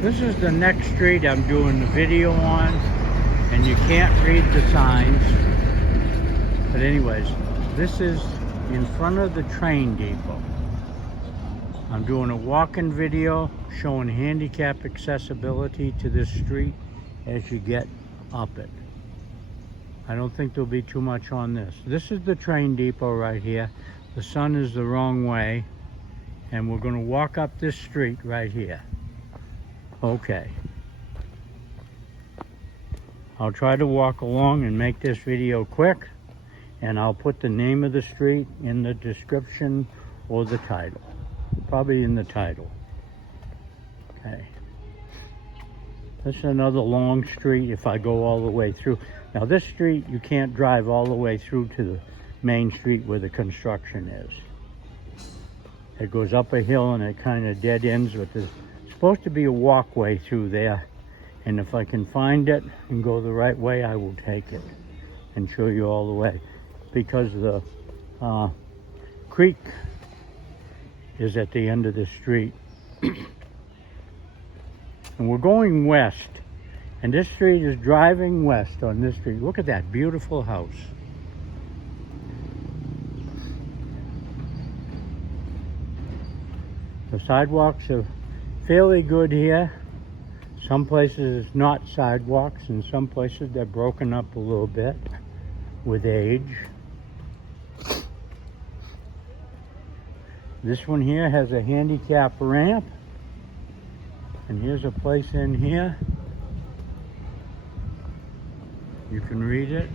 This is the next street I'm doing the video on, and you can't read the signs. But anyways, this is in front of the train depot. I'm doing a walk-in video showing handicap accessibility to this street as you get up it. I don't think there'll be too much on this. This is the train depot right here. The sun is the wrong way, and we're going to walk up this street right here. Okay. I'll try to walk along and make this video quick, and I'll put the name of the street in the description or the title. Probably in the title. Okay. This is another long street if I go all the way through. Now this street, you can't drive all the way through to the main street where the construction is. It goes up a hill and it kind of dead ends, but there's supposed to be a walkway through there, and if I can find it and go the right way, I will take it and show you all the way, because the creek is at the end of the street. And we're going west, and this street is driving west on this street. Look at that beautiful house. The sidewalks are fairly good here. Some places it's not sidewalks, and some places they're broken up a little bit with age. This one here has a handicap ramp, and here's a place in here. You can read it.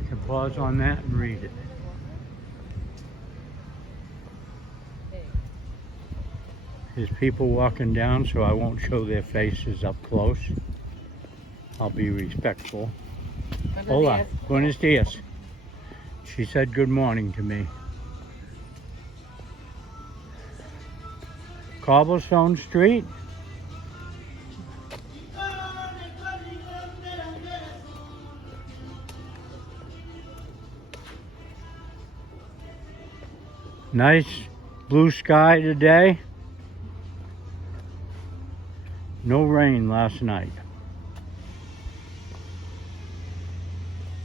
You can pause on that and read it. There's people walking down, so I won't show their faces up close. I'll be respectful. Hola, buenos dias. She said good morning to me. Cobblestone Street. Nice blue sky today. No rain last night.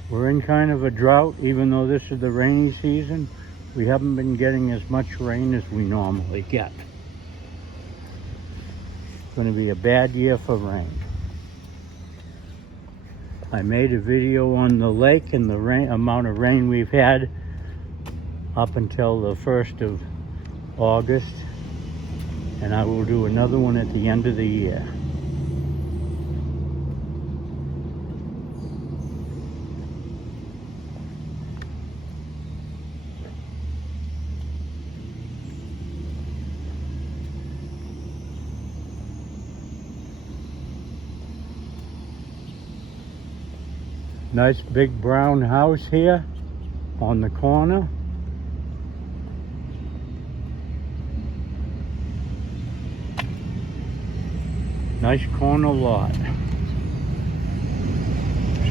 We're in kind of a drought, even though this is the rainy season. We haven't been getting as much rain as we normally get. It's going to be a bad year for rain. I made a video on the lake and the amount of rain we've had up until the 1st of August. And I will do another one at the end of the year. Nice big brown house here on the corner. Nice corner lot.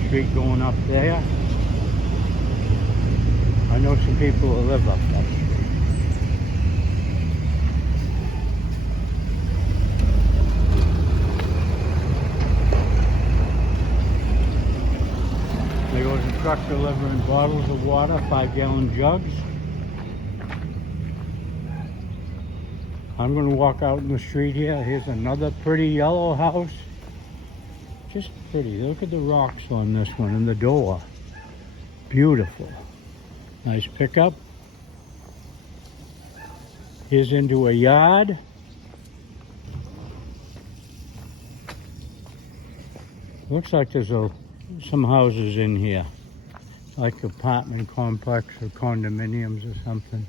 Street going up there. I know some people who live up that street. There goes a truck delivering bottles of water, 5-gallon jugs. I'm going to walk out in the street here. Here's another pretty yellow house. Just pretty. Look at the rocks on this one and the door. Beautiful. Nice pickup. Here's into a yard. Looks like there's some houses in here, like apartment complex or condominiums or something.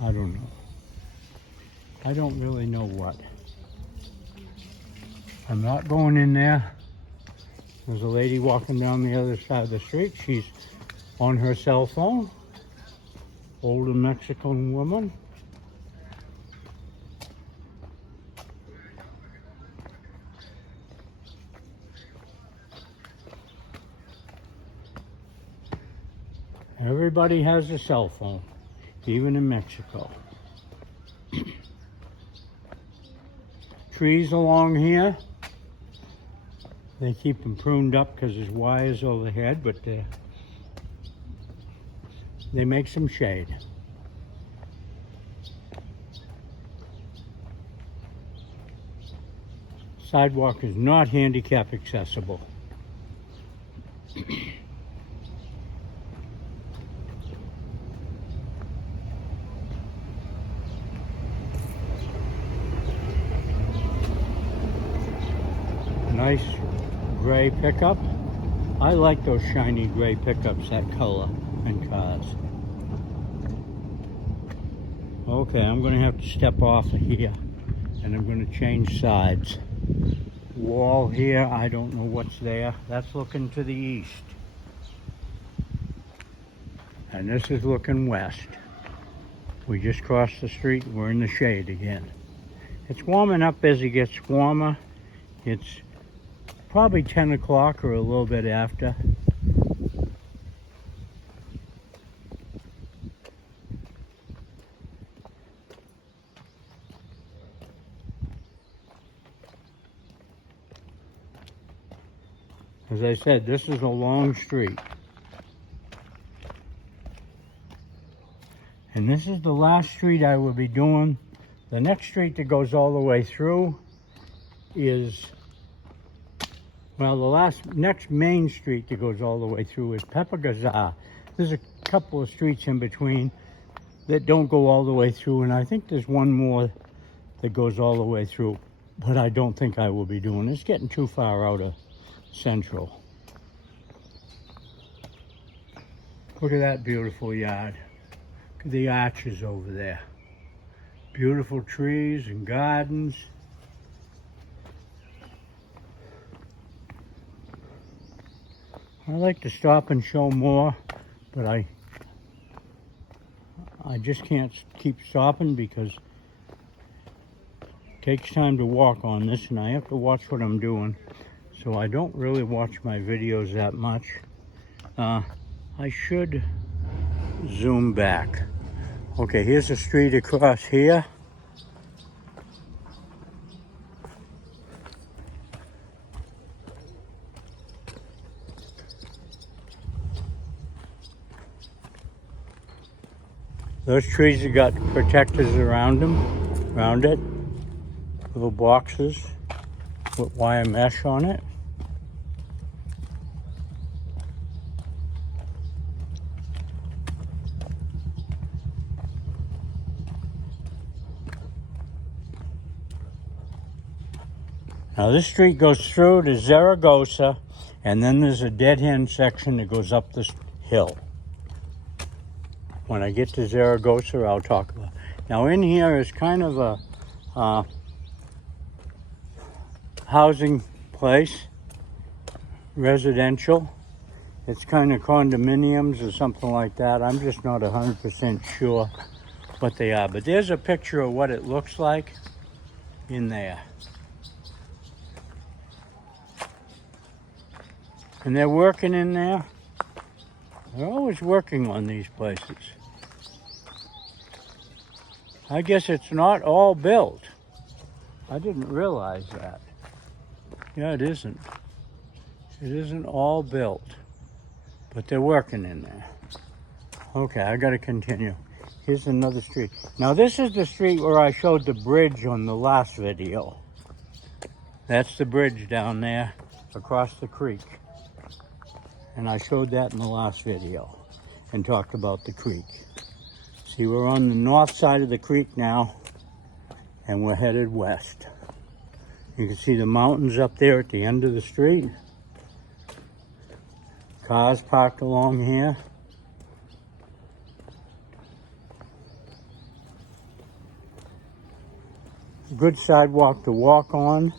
I don't know. I don't really know what. I'm not going in there. There's a lady walking down the other side of the street. She's on her cell phone. Older Mexican woman. Everybody has a cell phone, even in Mexico. trees along here. They keep them pruned up because there's wires overhead, but they make some shade. Sidewalk is not handicap accessible. Nice gray pickup. I like those shiny gray pickups, that color, and cars. Okay, I'm going to have to step off of here, and I'm going to change sides. Wall here, I don't know what's there. That's looking to the east. And this is looking west. We just crossed the street, we're in the shade again. It's warming up as it gets warmer. It's probably 10 o'clock or a little bit after. As I said, this is a long street. And this is the last street I will be doing. The next street that goes all the way through is, well, the next main street that goes all the way through is Pepagazar. There's a couple of streets in between that don't go all the way through, and I think there's one more that goes all the way through, but I don't think I will be doing it. It's getting too far out of Central. Look at that beautiful yard. Look at the arches over there. Beautiful trees and gardens. I like to stop and show more, but I just can't keep stopping because it takes time to walk on this, and I have to watch what I'm doing. So I don't really watch my videos that much. I should zoom back. Okay, here's a street across here. Those trees have got protectors around them, around it. Little boxes with wire mesh on it. Now this street goes through to Zaragoza, and then there's a dead end section that goes up this hill. When I get to Zaragoza, I'll talk about it. Now in here is kind of a housing place, residential. It's kind of condominiums or something like that. I'm just not 100% sure what they are. But there's a picture of what it looks like in there. And they're working in there. They're always working on these places. I guess it's not all built. I didn't realize that. Yeah, it isn't. It isn't all built, but they're working in there. Okay, I gotta continue. Here's another street. Now this is the street where I showed the bridge on the last video. That's the bridge down there across the creek. And I showed that in the last video and talked about the creek. See, we're on the north side of the creek now, and we're headed west. You can see the mountains up there at the end of the street. Cars parked along here. Good sidewalk to walk on,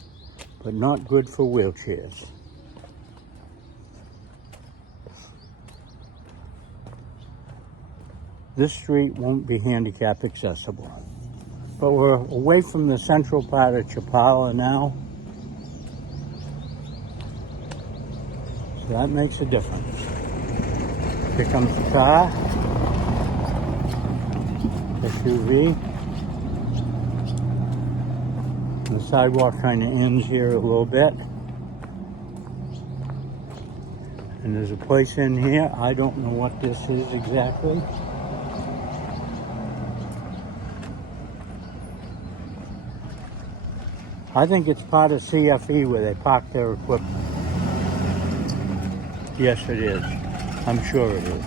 but not good for wheelchairs. This street won't be handicap accessible. But we're away from the central part of Chapala now. So that makes a difference. Here comes the car. SUV. The sidewalk kind of ends here a little bit. And there's a place in here. I don't know what this is exactly. I think it's part of CFE where they park their equipment. Yes, it is. I'm sure it is.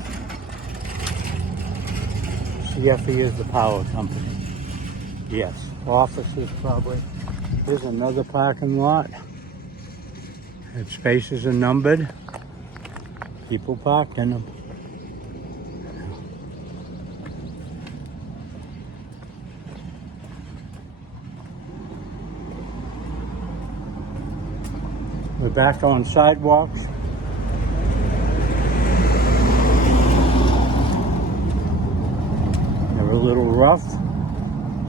CFE is the power company. Yes, offices probably. Here's another parking lot. Its spaces are numbered. People parked in them. We're back on sidewalks. They're a little rough.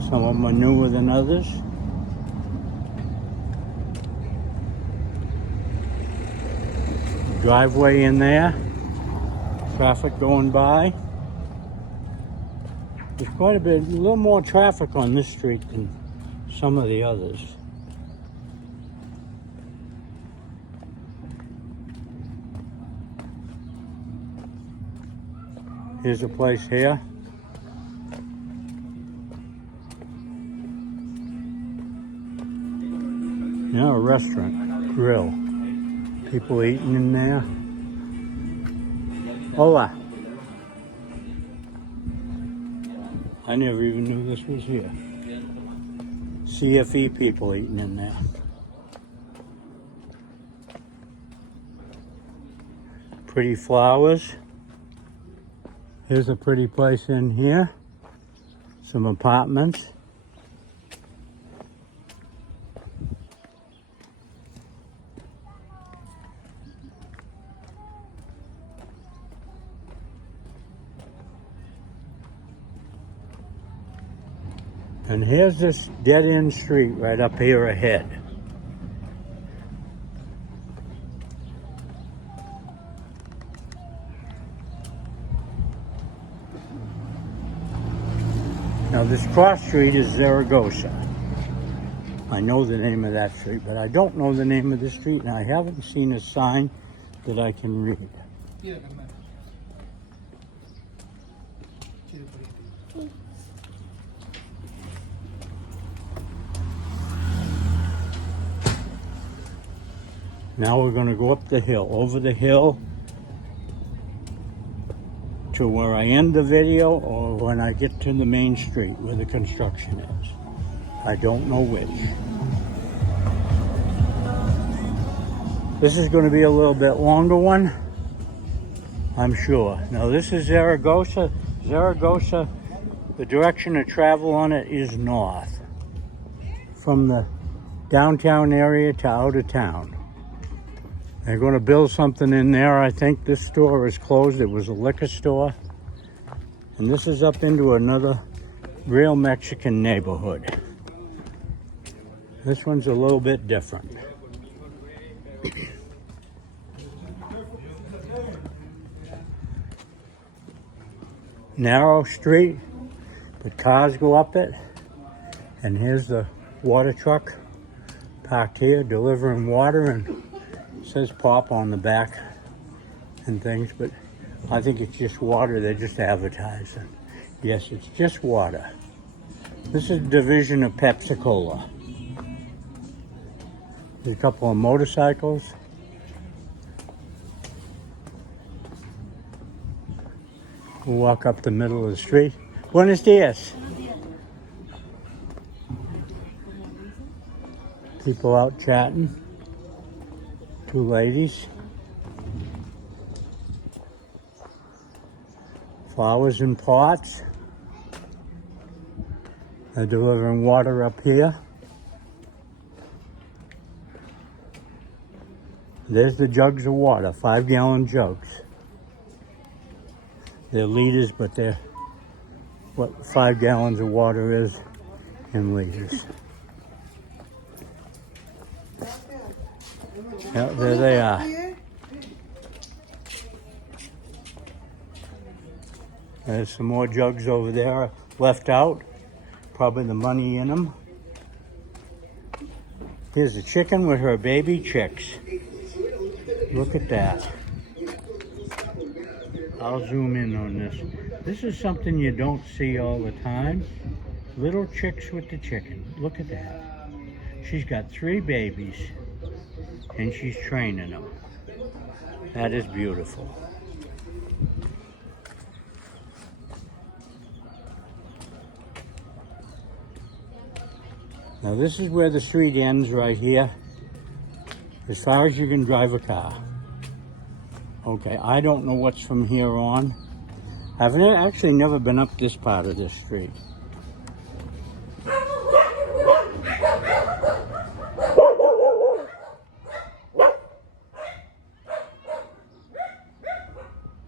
Some of them are newer than others. Driveway in there. Traffic going by. There's quite a little more traffic on this street than some of the others. Here's a place here. Yeah, a restaurant, grill. People eating in there. Hola. I never even knew this was here. CFE people eating in there. Pretty flowers. Here's a pretty place in here. Some apartments. And here's this dead-end street right up here ahead. Now this cross street is Zaragoza. I know the name of that street, but I don't know the name of the street, and I haven't seen a sign that I can read. Now we're going to go up the hill, over the hill, to where I end the video or when I get to the main street where the construction is. I don't know which. This is going to be a little bit longer one, I'm sure. Now this is Zaragoza. Zaragoza, the direction of travel on it is north. From the downtown area to out of town. They're going to build something in there. I think this store is closed. It was a liquor store. And this is up into another real Mexican neighborhood. This one's a little bit different. Narrow street, but cars go up it. And here's the water truck parked here delivering water, and says pop on the back and things, but I think it's just water. They're just advertising. Yes, it's just water. This is a division of Pepsi-Cola. There's a couple of motorcycles. We'll walk up the middle of the street. Buenos dias. People out chatting. Two ladies. Flowers in pots. They're delivering water up here. There's the jugs of water, 5-gallon jugs. They're liters, but they're what 5 gallons of water is in liters. Yeah, there they are. There's some more jugs over there left out. Probably the money in them. Here's a chicken with her baby chicks. Look at that. I'll zoom in on this. This is something you don't see all the time. Little chicks with the chicken. Look at that. She's got 3 babies and she's training them. That is beautiful. Now this is where the street ends right here, as far as you can drive a car. Okay, I don't know what's from here on. I've actually never been up this part of this street.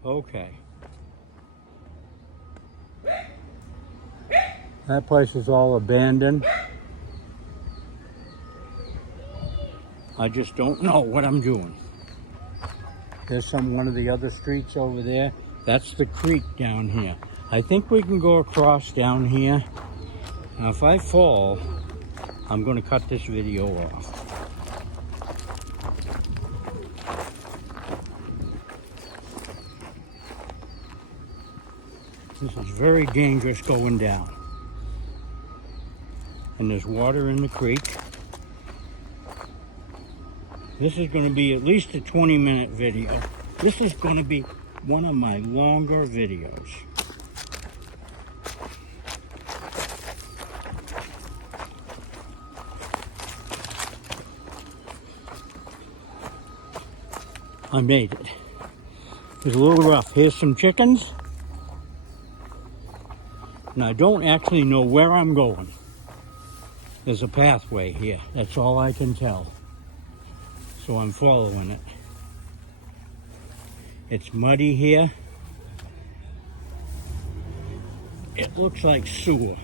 Okay. That place is all abandoned. I just don't know what I'm doing. There's one of the other streets over there. That's the creek down here. I think we can go across down here. Now if I fall, I'm going to cut this video off. This is very dangerous going down. And there's water in the creek. This is going to be at least a 20-minute video. This is going to be one of my longer videos. I made it. It was a little rough. Here's some chickens. And I don't actually know where I'm going. There's a pathway here. That's all I can tell. So I'm following it. It's muddy here. It looks like sewer.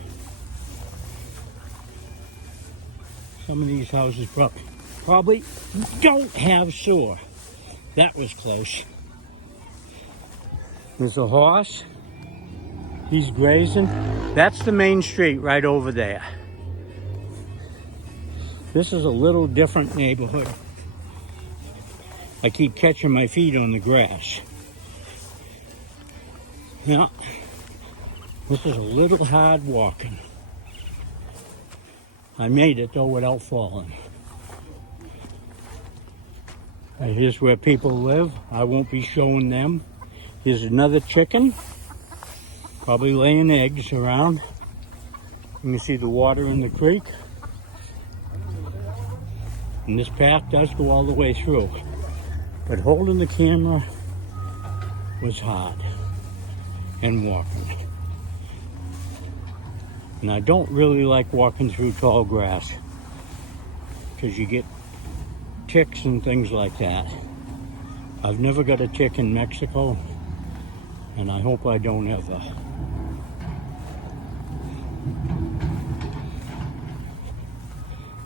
Some of these houses probably don't have sewer. That was close. There's a horse. He's grazing. That's the main street right over there. This is a little different neighborhood. I keep catching my feet on the grass. Yeah, this is a little hard walking. I made it though without falling. And here's where people live. I won't be showing them. Here's another chicken, probably laying eggs around. You can see the water in the creek. And this path does go all the way through. But holding the camera was hard and walking. And I don't really like walking through tall grass because you get ticks and things like that. I've never got a tick in Mexico, and I hope I don't ever.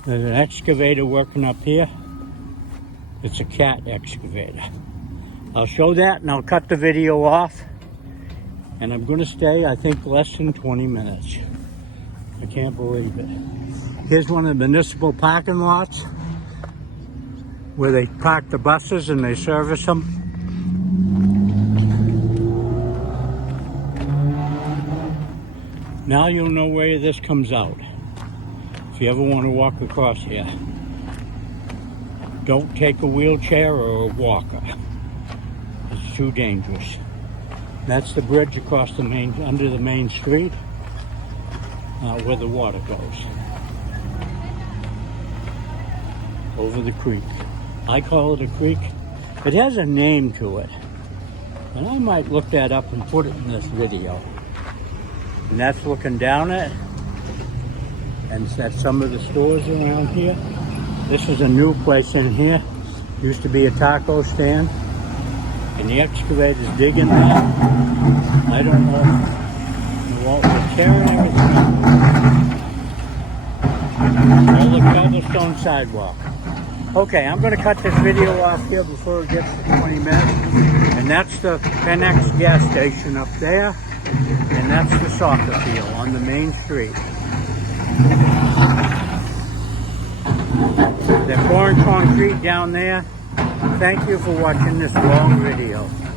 There's an excavator working up here. It's a cat excavator. I'll show that and I'll cut the video off. And I'm going to stay, I think, less than 20 minutes. I can't believe it. Here's one of the municipal parking lots where they park the buses and they service them. Now you'll know where this comes out. If you ever want to walk across here, don't take a wheelchair or a walker. It's too dangerous. That's the bridge across the under the main street, where the water goes. Over the creek. I call it a creek. It has a name to it. And I might look that up and put it in this video. And that's looking down at it. And that's some of the stores around here. This is a new place in here. Used to be a taco stand. And the excavator's digging that. I don't know. Well, we're tearing everything up. All the cobblestone sidewalk. Okay, I'm going to cut this video off here before it gets to 20 minutes. And that's the Pennex gas station up there. And that's the soccer field on the main street. They're pouring concrete down there. Thank you for watching this long video.